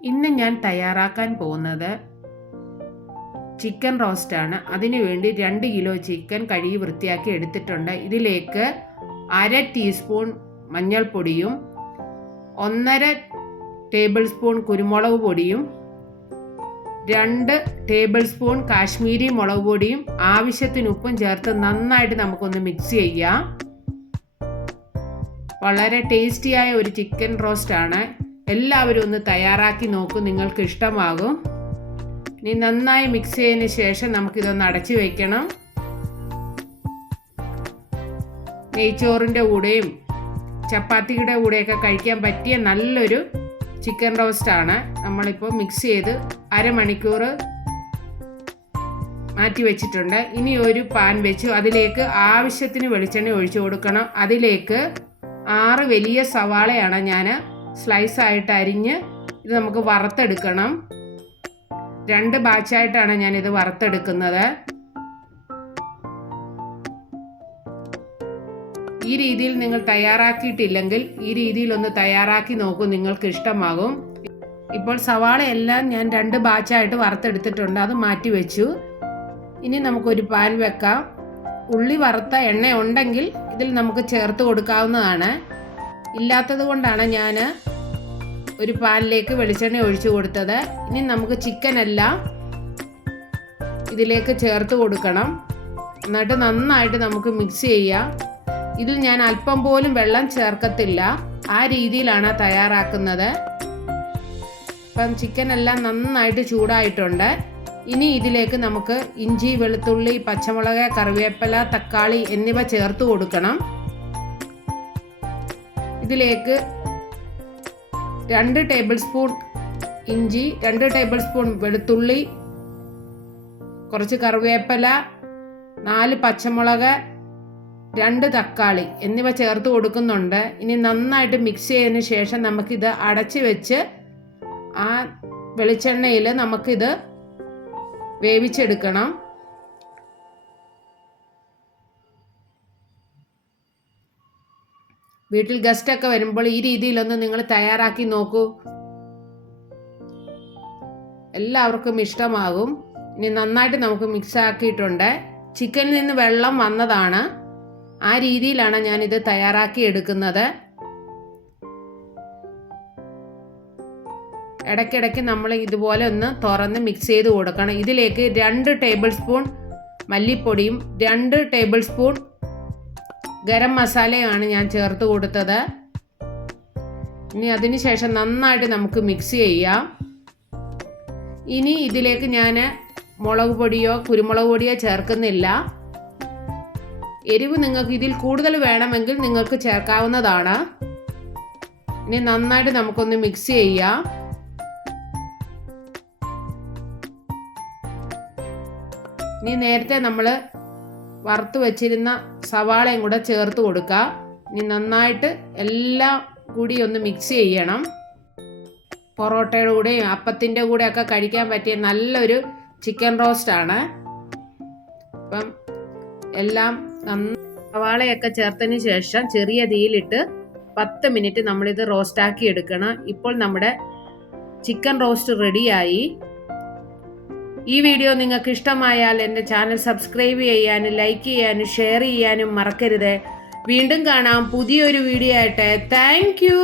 ഇന്ന് ഞാൻ തയ്യാറാക്കാൻ പോകുന്നത് ചിക്കൻ റോസ്റ്റാണ്. അതിനുവേണ്ടി 2 കിലോ ചിക്കൻ കഴുകി വൃത്തിയാക്കി എടുത്തിട്ടുണ്ട്. ഇതിലേക്ക് 1/2 ടീസ്പൂൺ മഞ്ഞൾപ്പൊടിയും 1.5 ടേബിൾ സ്പൂൺ കുരുമുളക് പൊടിയും 2 ടേബിൾ സ്പൂൺ കാശ്മീരി മുളക് പൊടിയും ആവശ്യത്തിന് ഉപ്പും ചേർത്ത് നന്നായിട്ട് നമുക്കൊന്ന് മിക്സ് ചെയ്യാം. വളരെ ടേസ്റ്റിയായ ഒരു ചിക്കൻ റോസ്റ്റാണ്. എല്ലാവരും ഒന്ന് തയ്യാറാക്കി നോക്കൂ, നിങ്ങൾക്ക് ഇഷ്ടമാകും. ഇനി നന്നായി മിക്സ് ചെയ്തതിന് ശേഷം നമുക്കിതൊന്ന് അടച്ചു വയ്ക്കണം. നെയ്ച്ചോറിൻ്റെ കൂടെയും ചപ്പാത്തിയുടെ കൂടെയൊക്കെ കഴിക്കാൻ പറ്റിയ നല്ലൊരു ചിക്കൻ റോസ്റ്റാണ്. നമ്മളിപ്പോൾ മിക്സ് ചെയ്ത് അരമണിക്കൂർ മാറ്റി വെച്ചിട്ടുണ്ട്. ഇനി ഒരു പാൻ വെച്ചു അതിലേക്ക് ആവശ്യത്തിന് വെളിച്ചെണ്ണ ഒഴിച്ചു കൊടുക്കണം. അതിലേക്ക് 6 വലിയ സവാളയാണ് ഞാൻ സ്ലൈസ് ആയിട്ട് അരിഞ്ഞ് ഇത് നമുക്ക് വറുത്തെടുക്കണം. 2 ബാച്ചായിട്ടാണ് ഞാനിത് വറുത്തെടുക്കുന്നത്. ഈ രീതിയിൽ നിങ്ങൾ തയ്യാറാക്കിയിട്ടില്ലെങ്കിൽ ഈ രീതിയിൽ ഒന്ന് തയ്യാറാക്കി നോക്കൂ, നിങ്ങൾക്ക് ഇഷ്ടമാകും. ഇപ്പോൾ സവാള എല്ലാം ഞാൻ 2 ബാച്ചായിട്ട് വറുത്തെടുത്തിട്ടുണ്ട്, അത് മാറ്റി വെച്ചു. ഇനി നമുക്കൊരു പാൻ വെക്കാം. ഉള്ളി വറുത്ത എണ്ണ ഉണ്ടെങ്കിൽ ഇതിൽ നമുക്ക് ചേർത്ത് കൊടുക്കാവുന്നതാണ്. ഇല്ലാത്തത് കൊണ്ടാണ് ഞാൻ ഒരു പാനിലേക്ക് വെളിച്ചെണ്ണ ഒഴിച്ചു കൊടുത്തത്. ഇനി നമുക്ക് ചിക്കനെല്ലാം ഇതിലേക്ക് ചേർത്ത് കൊടുക്കണം. എന്നിട്ട് നന്നായിട്ട് നമുക്ക് മിക്സ് ചെയ്യാം. ഇതിൽ ഞാൻ അല്പം പോലും വെള്ളം ചേർക്കത്തില്ല, ആ രീതിയിലാണ് തയ്യാറാക്കുന്നത്. ഇപ്പം ചിക്കനെല്ലാം നന്നായിട്ട് ചൂടായിട്ടുണ്ട്. ഇനി ഇതിലേക്ക് നമുക്ക് ഇഞ്ചി, വെളുത്തുള്ളി, പച്ചമുളക്, കറിവേപ്പില, തക്കാളി എന്നിവ ചേർത്ത് കൊടുക്കണം. ഇതിലേക്ക് 2 ടേബിൾ സ്പൂൺ ഇഞ്ചി, 2 ടേബിൾ സ്പൂൺ വെളുത്തുള്ളി, കുറച്ച് കറിവേപ്പില, 4 പച്ചമുളക്, 2 തക്കാളി എന്നിവ ചേർത്ത് കൊടുക്കുന്നുണ്ട്. ഇനി നന്നായിട്ട് മിക്സ് ചെയ്തതിന് ശേഷം നമുക്കിത് അടച്ച് വെച്ച് ആ വെളിച്ചെണ്ണയിൽ നമുക്കിത് വേവിച്ചെടുക്കണം. വീട്ടിൽ ഗസ്റ്റൊക്കെ വരുമ്പോൾ ഈ രീതിയിലൊന്ന് നിങ്ങൾ തയ്യാറാക്കി നോക്കൂ, എല്ലാവർക്കും ഇഷ്ടമാകും. ഇനി നന്നായിട്ട് നമുക്ക് മിക്സ് ആക്കിയിട്ടുണ്ട്. ചിക്കനിൽ നിന്ന് വെള്ളം വന്നതാണ്, ആ രീതിയിലാണ് ഞാനിത് തയ്യാറാക്കി എടുക്കുന്നത്. ഇടയ്ക്കിടയ്ക്ക് നമ്മൾ ഇതുപോലെ ഒന്ന് തുറന്ന് മിക്സ് ചെയ്ത് കൊടുക്കണം. ഇതിലേക്ക് 2 ടേബിൾ സ്പൂൺ മല്ലിപ്പൊടിയും 2 ടേബിൾ സ്പൂൺ ഗരം മസാലയാണ് ഞാൻ ചേർത്ത് കൊടുത്തത്. ഇനി അതിന് ശേഷം നന്നായിട്ട് നമുക്ക് മിക്സ് ചെയ്യാം. ഇനി ഇതിലേക്ക് ഞാൻ മുളക് പൊടിയോ കുരുമുളക് പൊടിയോ ചേർക്കുന്നില്ല. എരിവ് നിങ്ങൾക്ക് ഇതിൽ കൂടുതൽ വേണമെങ്കിൽ നിങ്ങൾക്ക് ചേർക്കാവുന്നതാണ്. ഇനി നന്നായിട്ട് നമുക്കൊന്ന് മിക്സ് ചെയ്യാം. ഇനി നേരത്തെ നമ്മൾ വറുത്ത് വെച്ചിരുന്ന സവാളയും കൂടെ ചേർത്ത് കൊടുക്കുക. ഇനി നന്നായിട്ട് എല്ലാം കൂടി ഒന്ന് മിക്സ് ചെയ്യണം. പൊറോട്ടയുടെ കൂടെയും അപ്പത്തിൻ്റെ കൂടെയൊക്കെ കഴിക്കാൻ പറ്റിയ നല്ലൊരു ചിക്കൻ റോസ്റ്റാണ്. അപ്പം എല്ലാം സവാളയൊക്കെ ചേർത്തതിന് ശേഷം ചെറിയ തീയിലിട്ട് 10 മിനിറ്റ് നമ്മളിത് റോസ്റ്റാക്കി എടുക്കണം. ഇപ്പോൾ നമ്മുടെ ചിക്കൻ റോസ്റ്റ് റെഡിയായി. ഈ വീഡിയോ നിങ്ങൾക്ക് ഇഷ്ടമായാൽ എൻ്റെ ചാനൽ സബ്സ്ക്രൈബ് ചെയ്യാനും ലൈക്ക് ചെയ്യാനും ഷെയർ ചെയ്യാനും മറക്കരുത്. വീണ്ടും കാണാം പുതിയൊരു വീഡിയോ ആയിട്ട്. Thank you.